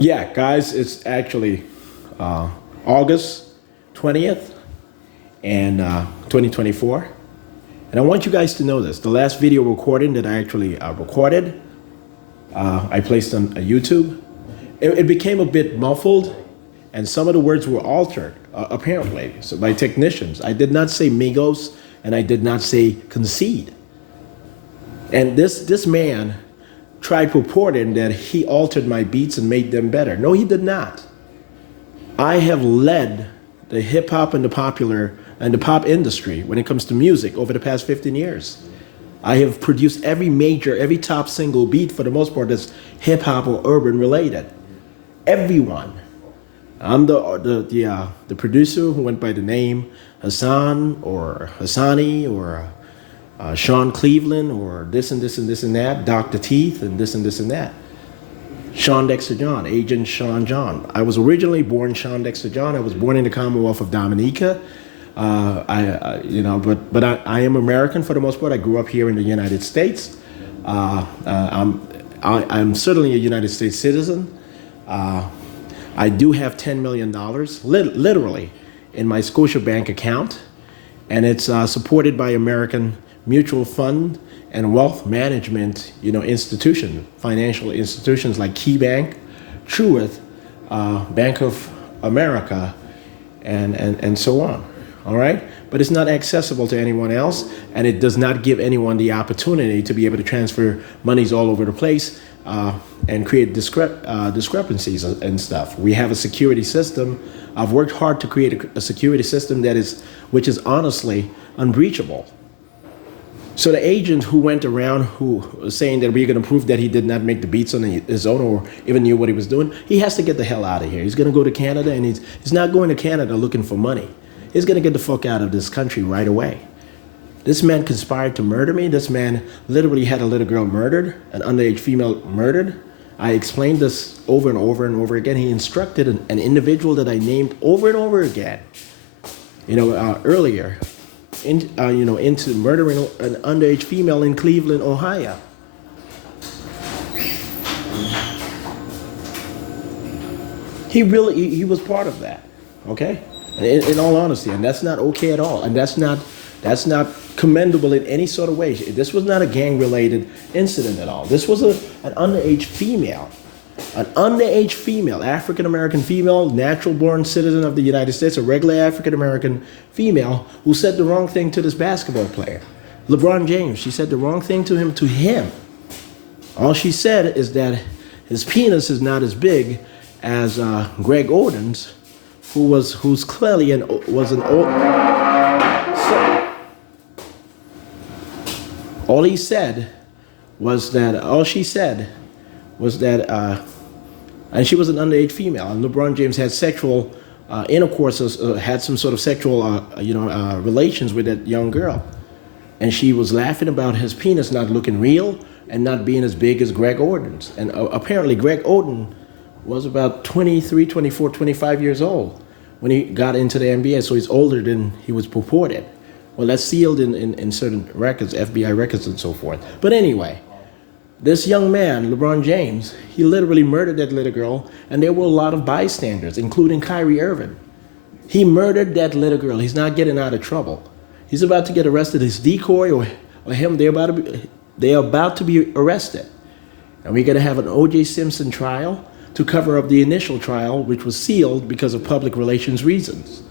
Yeah, guys, it's actually August 20th and 2024. And I want you guys to know this. The last video recording that I actually recorded, I placed on YouTube. It became a bit muffled, and some of the words were altered, apparently, so by technicians. I did not say Migos, and I did not say concede. And this man tried purporting that he altered my beats and made them better. No, he did not. I have led the hip hop and the pop industry when it comes to music over the past 15 years. I have produced every top single beat for the most part that's hip hop or urban related. Everyone. I'm the producer who went by the name Hassan or Hassani or Shawn Cleveland or this and this and this and that, Dr. Teeth and this and that. Shawn Dexter John, Agent Shawn John. I was originally born Shawn Dexter John. I was born in the Commonwealth of Dominica. But I am American for the most part. I grew up here in the United States. I'm certainly a United States citizen. I do have $10 million, literally, in my ScotiaBank account, and it's supported by American mutual fund and wealth management, institution, financial institutions like Chie Bank, Truist, Bank of America, and so on. All right, but it's not accessible to anyone else, and it does not give anyone the opportunity to be able to transfer monies all over the place and create discrepancies and stuff. We have a security system. I've worked hard to create a security system which is honestly unbreachable. So the agent who went around who was saying that we're going to prove that he did not make the beats on his own or even knew what he was doing, he has to get the hell out of here. He's going to go to Canada, and he's not going to Canada looking for money. He's going to get the fuck out of this country right away. This man conspired to murder me. This man literally had a little girl murdered, an underage female murdered. I explained this over and over and over again. He instructed an individual that I named over and over again, earlier, into murdering an underage female in Cleveland, Ohio. He was part of that, okay? In all honesty, and that's not okay at all, and that's not commendable in any sort of way. This was not a gang-related incident at all. This was an underage female, African-American female, natural-born citizen of the United States, a regular African-American female who said the wrong thing to this basketball player, LeBron James. She said the wrong thing to him. All she said is that his penis is not as big as Greg Oden's, who's clearly was an old. So, all she said was that, and she was an underage female, and LeBron James had sexual intercourse, had some sort of sexual, relations with that young girl, and she was laughing about his penis not looking real and not being as big as Greg Oden's, and apparently Greg Oden was about 23, 24, 25 years old when he got into the NBA, so he's older than he was purported. Well, that's sealed in certain records, FBI records and so forth. But anyway, this young man, LeBron James, he literally murdered that little girl, and there were a lot of bystanders, including Kyrie Irving. He murdered that little girl. He's not getting out of trouble. He's about to get arrested. His decoy or him, they're about to be arrested. And we're going to have an O.J. Simpson trial to cover up the initial trial, which was sealed because of public relations reasons.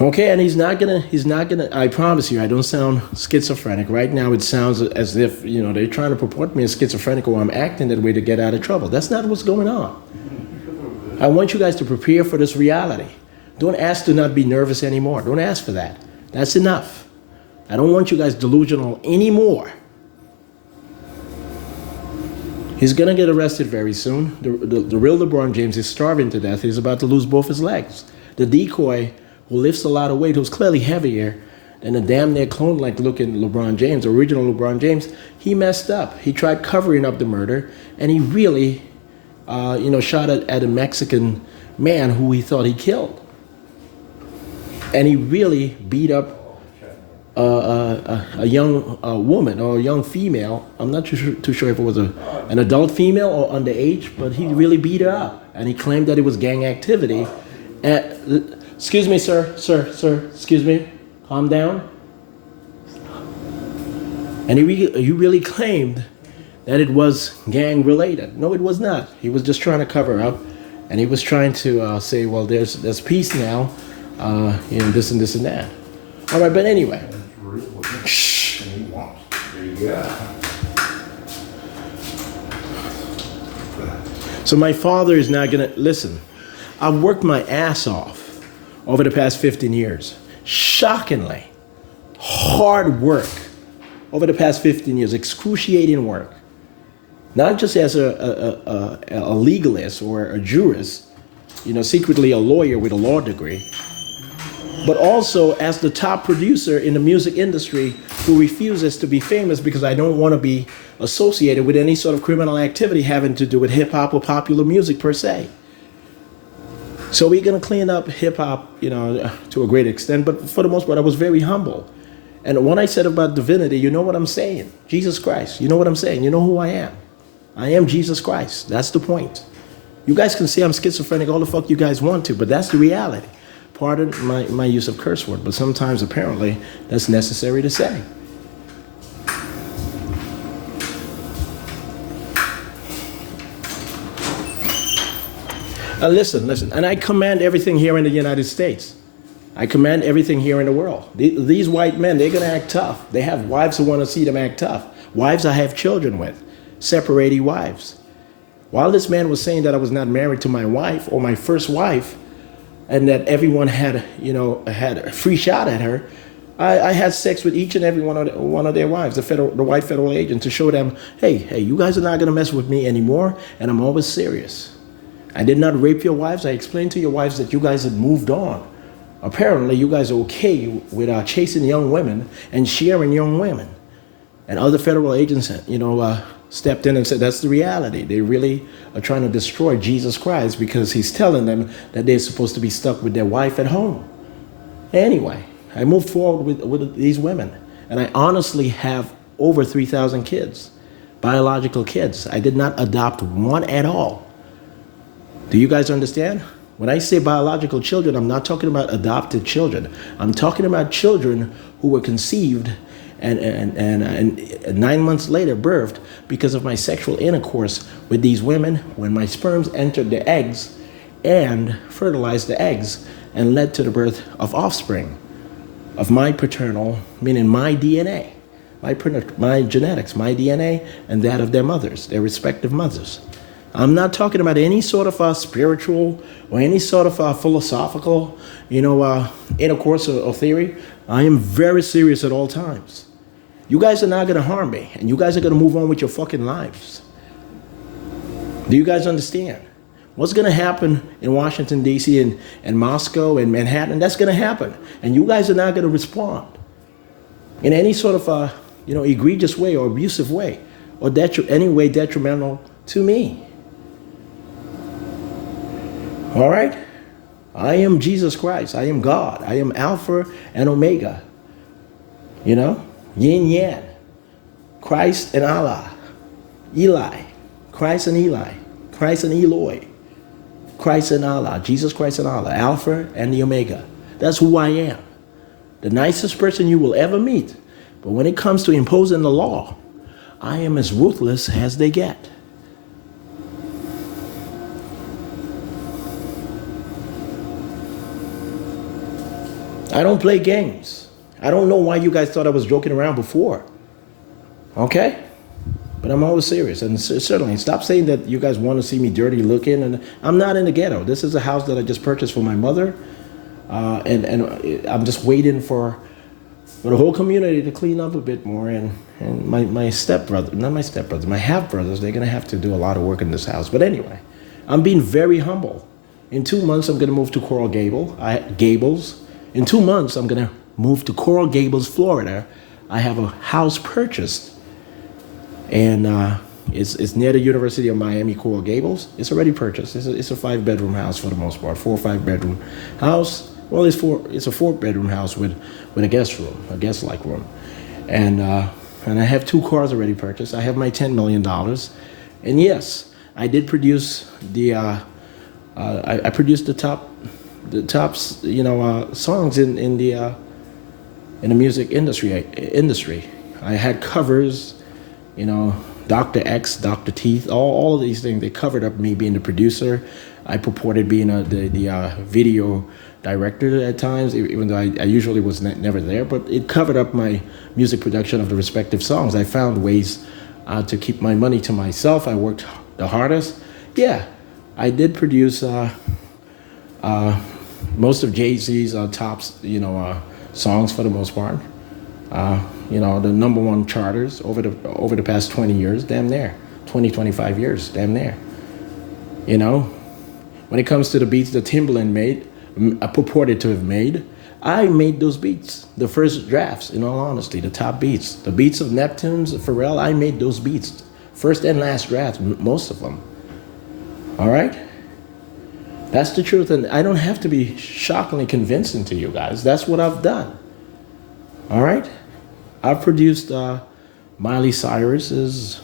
Okay, and he's not gonna, I promise you, I don't sound schizophrenic. Right now it sounds as if, they're trying to purport me as schizophrenic or I'm acting that way to get out of trouble. That's not what's going on. I want you guys to prepare for this reality. Don't ask to not be nervous anymore. Don't ask for that. That's enough. I don't want you guys delusional anymore. He's going to get arrested very soon. The real LeBron James is starving to death. He's about to lose both his legs. The decoy, who lifts a lot of weight, who's clearly heavier than a damn near clone-like looking LeBron James, original LeBron James, he messed up. He tried covering up the murder, and he really, shot at a Mexican man who he thought he killed. And he really beat up a young woman or a young female. I'm not too sure if it was an adult female or underage, but he really beat her up. And he claimed that it was gang activity. Excuse me, sir, excuse me, calm down. And he really claimed that it was gang related. No, it was not. He was just trying to cover up, and he was trying to say, well, there's peace now, this and this and that. All right, but anyway. Shh. So my father is not gonna listen. I've worked my ass off over the past 15 years. Shockingly, hard work over the past 15 years, excruciating work. Not just as a legalist or a jurist, secretly a lawyer with a law degree, but also as the top producer in the music industry who refuses to be famous because I don't want to be associated with any sort of criminal activity having to do with hip hop or popular music per se. So we're going to clean up hip hop, to a great extent, but for the most part, I was very humble. And when I said about divinity, you know what I'm saying? Jesus Christ, you know what I'm saying? You know who I am? I am Jesus Christ. That's the point. You guys can say I'm schizophrenic all the fuck you guys want to, but that's the reality. Pardon my use of curse word, but sometimes apparently that's necessary to say. Listen, and I command everything here in the United States. I command everything here in the world. These white men, they're going to act tough. They have wives who want to see them act tough. Wives I have children with, separating wives. While this man was saying that I was not married to my wife or my first wife, and that everyone had a free shot at her, I had sex with each and every one of their wives, the white federal agent, to show them, hey, you guys are not going to mess with me anymore, and I'm always serious. I did not rape your wives. I explained to your wives that you guys had moved on. Apparently, you guys are okay with chasing young women and sharing young women. And other federal agents, stepped in and said, that's the reality. They really are trying to destroy Jesus Christ because he's telling them that they're supposed to be stuck with their wife at home. Anyway, I moved forward with these women. And I honestly have over 3,000 kids, biological kids. I did not adopt one at all. Do you guys understand? When I say biological children, I'm not talking about adopted children. I'm talking about children who were conceived and 9 months later birthed because of my sexual intercourse with these women when my sperms entered the eggs and fertilized the eggs and led to the birth of offspring of my paternal, meaning my DNA, my genetics, my DNA, and that of their mothers, their respective mothers. I'm not talking about any sort of spiritual or any sort of philosophical, intercourse or theory. I am very serious at all times. You guys are not going to harm me, and you guys are going to move on with your fucking lives. Do you guys understand? What's going to happen in Washington, D.C. and Moscow and Manhattan, that's going to happen. And you guys are not going to respond in any sort of, egregious way or abusive way or any way detrimental to me. All right? I am Jesus Christ. I am God. I am Alpha and Omega. Yin Yang. Christ and Allah. Eli. Christ and Eli. Christ and Eloi. Christ and Allah. Jesus Christ and Allah. Alpha and the Omega. That's who I am. The nicest person you will ever meet. But when it comes to imposing the law, I am as ruthless as they get. I don't play games. I don't know why you guys thought I was joking around before. Okay? But I'm always serious. And certainly, stop saying that you guys want to see me dirty looking. And I'm not in the ghetto. This is a house that I just purchased for my mother. And I'm just waiting for the whole community to clean up a bit more. And my stepbrother, not my stepbrothers, my half-brothers, they're going to have to do a lot of work in this house. But anyway, I'm being very humble. In 2 months, I'm going to move to Coral Gables. In 2 months, I'm going to move to Coral Gables, Florida. I have a house purchased, and it's near the University of Miami, Coral Gables. It's already purchased. It's a 5-bedroom house for the most part, 4 or 5-bedroom house. Well, it's a 4-bedroom house with a guest room, a guest-like room, and I have 2 cars already purchased. I have my $10 million, and yes, I did produce I produced the top songs in the music industry. I had covers, Dr. X, Dr. Teeth, all of these things. They covered up me being the producer. I purported being the video director at times, even though I usually was never there. But it covered up my music production of the respective songs. I found ways to keep my money to myself. I worked the hardest. Yeah, I did produce most of Jay-Z's top songs for the most part. The #1 charters over the past 20 years, damn near 25 years, damn near. When it comes to the beats that Timbaland purported to have made, I made those beats, the first drafts. In all honesty, the top beats, the beats of Neptune's, Pharrell, I made those beats, first and last drafts, most of them. All right. That's the truth, and I don't have to be shockingly convincing to you guys. That's what I've done. All right? I've produced Miley Cyrus's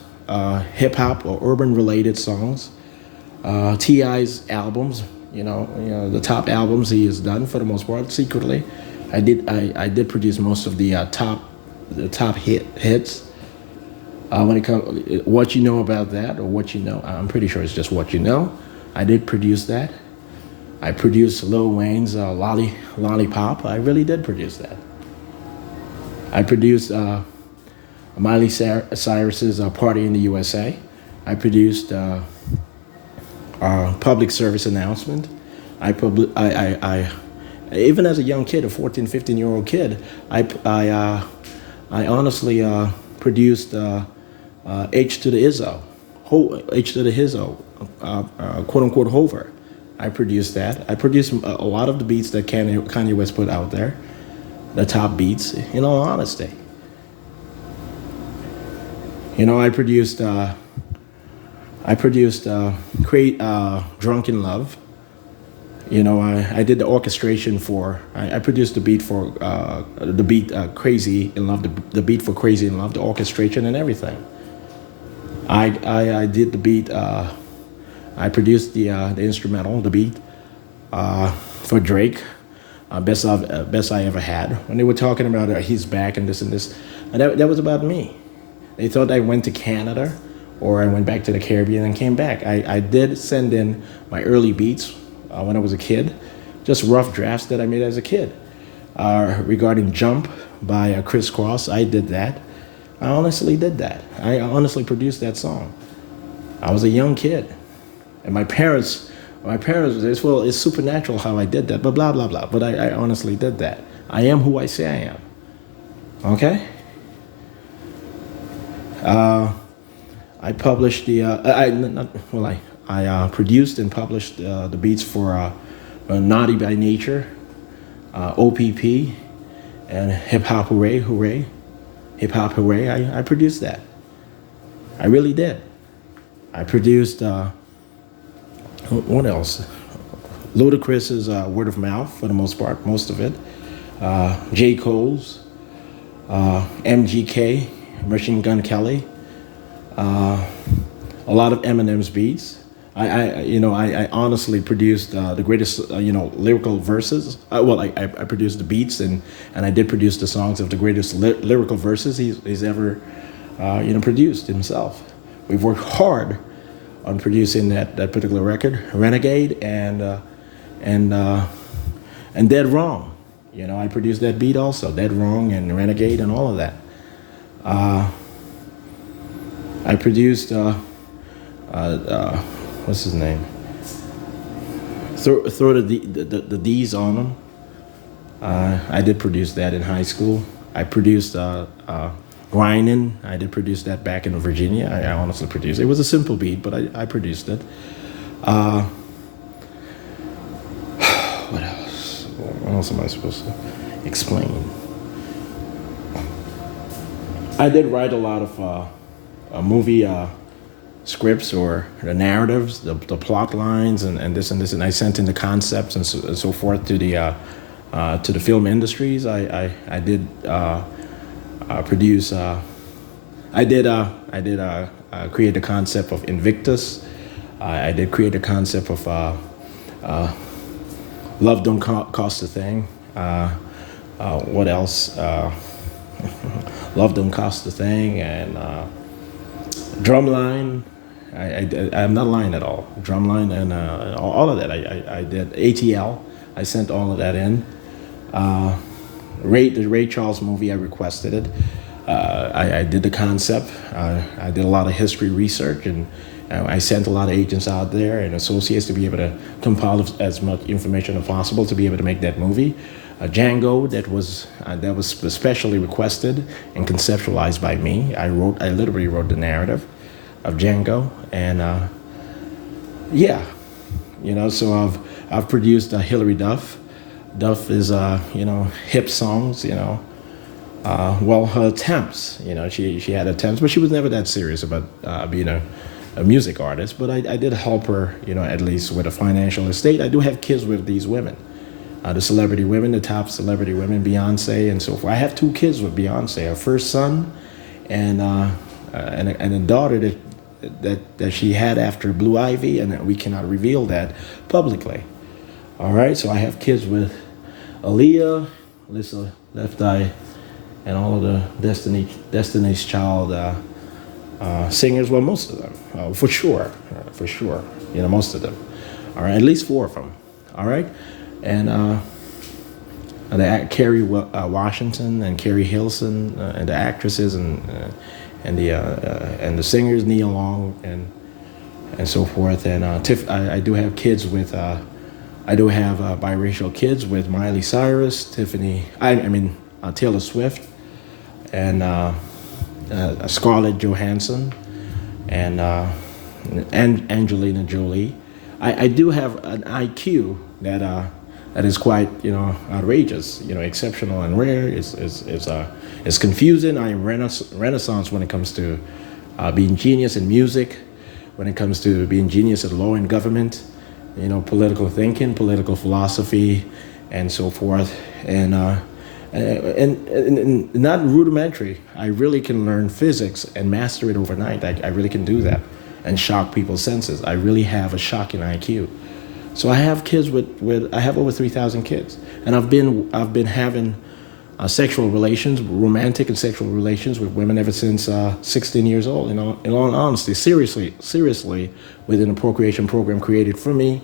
hip-hop or urban-related songs, T.I.'s albums, the top albums he has done for the most part, secretly. I did produce most of the top hits. When it comes, what you know about that, or what you know, I'm pretty sure it's just what you know. I did produce that. I produced Lil Wayne's Lollipop. I really did produce that. I produced Miley Cyrus's Party in the USA. I produced Public Service Announcement. I even as a young kid, a 14, 15-year-old kid, I honestly produced H to the Izzo, quote unquote Hover. I produced that. I produced a lot of the beats that Kanye West put out there, the top beats. In all honesty, I produced Drunk in Love. I did the orchestration for. I produced the beat for Crazy in Love. The beat for Crazy in Love, the orchestration and everything. I did the beat. I produced the instrumental, the beat, for Drake, best I ever had. When they were talking about he's back and this, and that was about me. They thought I went to Canada or I went back to the Caribbean and came back. I did send in my early beats when I was a kid, just rough drafts that I made as a kid. Regarding Jump by Criss Cross, I did that. I honestly did that. I honestly produced that song. I was a young kid. And my parents, well, it's supernatural how I did that, but blah, blah, blah. But I honestly did that. I am who I say I am. Okay? I published I produced and published the beats for Naughty by Nature, OPP, and Hip Hop Hooray. Hip Hop Hooray, I produced that. I really did. I produced... what else? Ludacris's Word of Mouth, for the most part, most of it. J. Cole's, MGK, Machine Gun Kelly, a lot of Eminem's beats. I honestly produced the greatest, lyrical verses. I produced the beats and I did produce the songs of the greatest lyrical verses he's ever, produced himself. We've worked hard on producing that particular record, Renegade and Dead Wrong. I produced that beat also, Dead Wrong and Renegade and all of that. I produced, what's his name? Throw the D's on them. I did produce that in high school. I produced Grindin', I did produce that back in Virginia. I honestly produced it. It was a simple beat, but I produced it. What else? What else am I supposed to explain? I did write a lot of movie scripts or the narratives, the plot lines, and this, and I sent in the concepts and so forth to the to the film industries. I did produce. I did create the concept of Invictus. I did create the concept of Love Don't Cost a Thing. What else? Love Don't Cost a Thing, and Drumline. I'm not lying at all. Drumline and all of that. I did ATL. I sent all of that in. The Ray Charles movie, I requested it. I did the concept. I did a lot of history research, and I sent a lot of agents out there and associates to be able to compile as much information as possible to be able to make that movie. Django, that was specially requested and conceptualized by me. I literally wrote the narrative of Django, and so I've produced Hilary Duff. Duff is hip songs, her attempts, she had attempts, but she was never that serious about being a music artist. But I did help her, at least with a financial estate. I do have kids with these women, the celebrity women, the top celebrity women, Beyonce and so forth. I have 2 kids with Beyonce, her first son, and a daughter that she had after Blue Ivy, and we cannot reveal that publicly. All right, so I have kids with Aaliyah, Alyssa Left Eye, and all of the Destiny's Child singers. Well, most of them, for sure, most of them. All right, at least 4 of them. All right, and Kerry Washington and Kerry Hilson, and the actresses and the singers, Nia Long and so forth. And I do have kids with. I do have biracial kids with Miley Cyrus, Taylor Swift, and Scarlett Johansson, and Angelina Jolie. I do have an IQ that is quite outrageous, exceptional and rare. It's confusing. I am Renaissance when it comes to being genius in music, when it comes to being genius at law and government. Political thinking, political philosophy, and so forth, and not rudimentary. I really can learn physics and master it overnight. I really can do that and shock people's senses. I really have a shocking IQ. So I have kids I have over 3,000 kids, and I've been having sexual relations, romantic and sexual relations with women ever since 16 years old. In all honesty, seriously, within a procreation program created for me,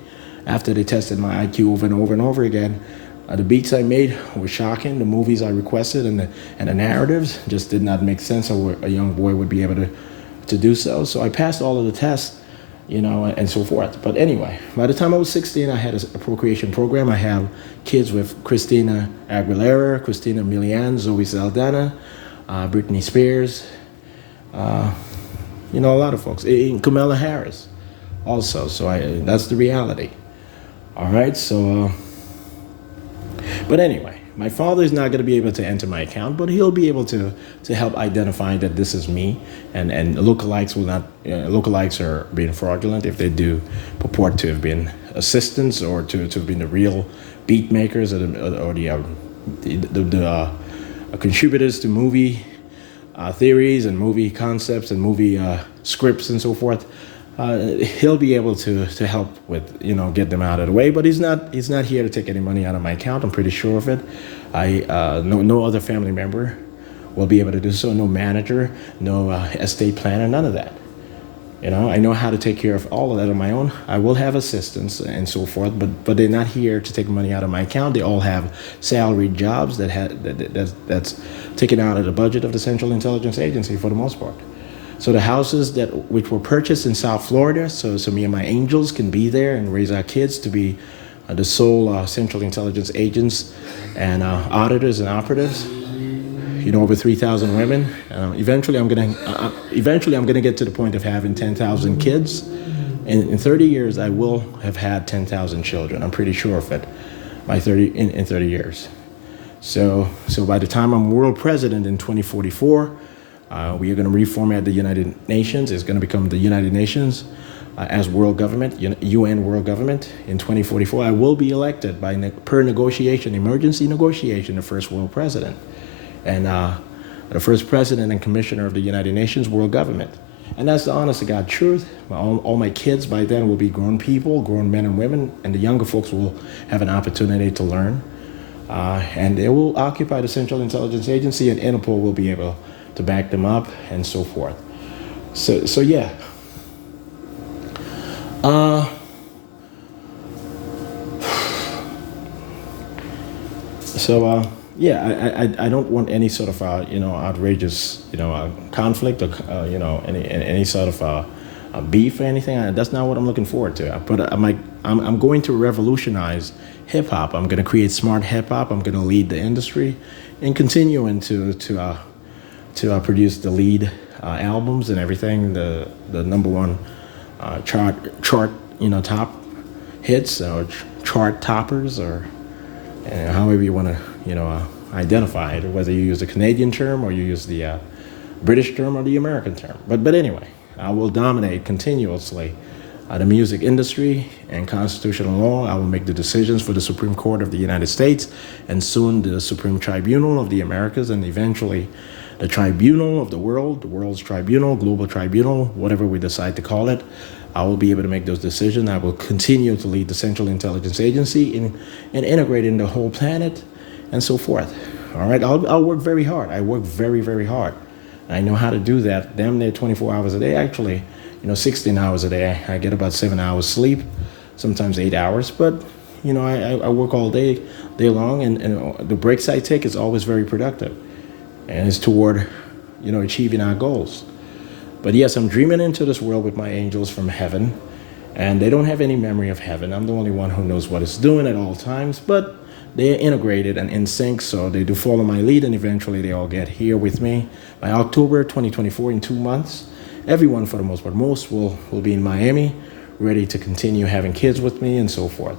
after they tested my IQ over and over and over again. The beats I made were shocking. The movies I requested and the narratives just did not make sense how a young boy would be able to do so. So I passed all of the tests, and so forth. But anyway, by the time I was 16, I had a procreation program. I have kids with Christina Aguilera, Christina Milian, Zoe Saldana, Britney Spears, a lot of folks, Kamala Harris also. So that's the reality. All right, so, but anyway, my father is not going to be able to enter my account, but he'll be able to help identify that this is me, and lookalikes will not. Lookalikes are being fraudulent if they do purport to have been assistants or to have been the real beat makers or the contributors to movie theories and movie concepts and movie scripts and so forth. He'll be able to help with get them out of the way, but he's not here to take any money out of my account. I'm pretty sure of it. No other family member will be able to do so. No manager, no estate planner, none of that. I know how to take care of all of that on my own. I will have assistants and so forth, but they're not here to take money out of my account. They all have salaried jobs that's taken out of the budget of the Central Intelligence Agency for the most part. So the houses which were purchased in South Florida, so me and my angels can be there and raise our kids to be the sole Central Intelligence agents and auditors and operatives. Over 3,000 women. Eventually, I'm gonna get to the point of having 10,000 kids. In 30 years, I will have had 10,000 children. I'm pretty sure of it. In 30 years. So by the time I'm world president in 2044. We are going to reformat the United Nations. It's going to become the United Nations. as world government, UN world government in 2044. I will be elected per negotiation, emergency negotiation, the first world president, and the first president and commissioner of the United Nations world government. And that's the honest to God truth. All my kids by then will be grown people, grown men and women, and the younger folks will have an opportunity to learn. And they will occupy the Central Intelligence Agency, and INTERPOL will be able to back them up and so forth. So yeah. Yeah, I don't want any sort of outrageous conflict or any sort of beef or anything. That's not what I'm looking forward to. But I'm going to revolutionize hip hop. I'm going to create smart hip hop. I'm going to lead the industry, and continuing to produce the lead albums and everything. The number one chart top hits or chart toppers, or however you want to identify it, whether you use the Canadian term or you use the British term or the American term. But anyway, I will dominate continuously the music industry and constitutional law. I will make the decisions for the Supreme Court of the United States, and soon the Supreme Tribunal of the Americas, and eventually the Tribunal of the World, the World's Tribunal, Global Tribunal, whatever we decide to call it. I will be able to make those decisions. I will continue to lead the Central Intelligence Agency in integrating the whole planet and so forth. All right, I'll work very hard. I work very, very hard. I know how to do that damn near 24 hours a day. Actually, 16 hours a day. I get about 7 hours sleep, sometimes 8 hours. But, I work all day long, and the breaks I take is always very productive. And it's toward, achieving our goals. But yes, I'm dreaming into this world with my angels from heaven, and they don't have any memory of heaven. I'm the only one who knows what it's doing at all times, but they are integrated and in sync, so they do follow my lead, and eventually they all get here with me. By October 2024, in 2 months, everyone for the most part, most will be in Miami, ready to continue having kids with me and so forth.